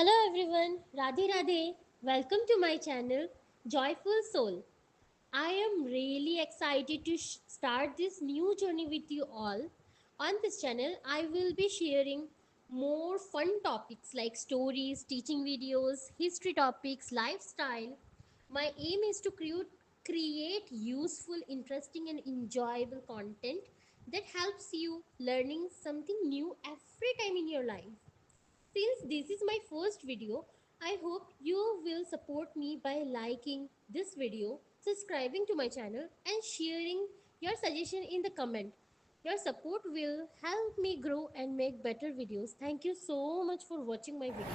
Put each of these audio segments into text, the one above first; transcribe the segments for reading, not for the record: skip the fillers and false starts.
Hello everyone, Radhe Radhe. Welcome to my channel, Joyful Soul. I am really excited to start this new journey with you all. On this channel, I will be sharing more fun topics like stories, teaching videos, history topics, lifestyle. My aim is to create useful, interesting, and enjoyable content that helps you learning something new every time in your life. Since this is my first video, I hope you will support me by liking this video, subscribing to my channel and sharing your suggestion in the comment. Your support will help me grow and make better videos. Thank you so much for watching my video.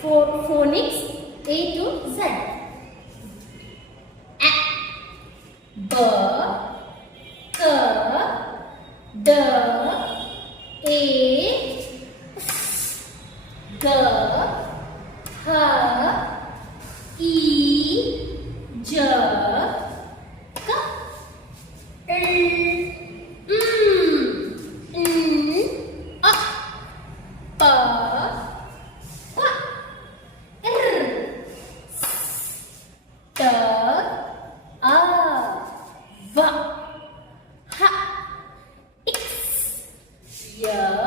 For phonics A to Z. A, B, K, D, E, G, H, I, J, K, L, N, O, P, Q, R, T, A, V, H, X, Y,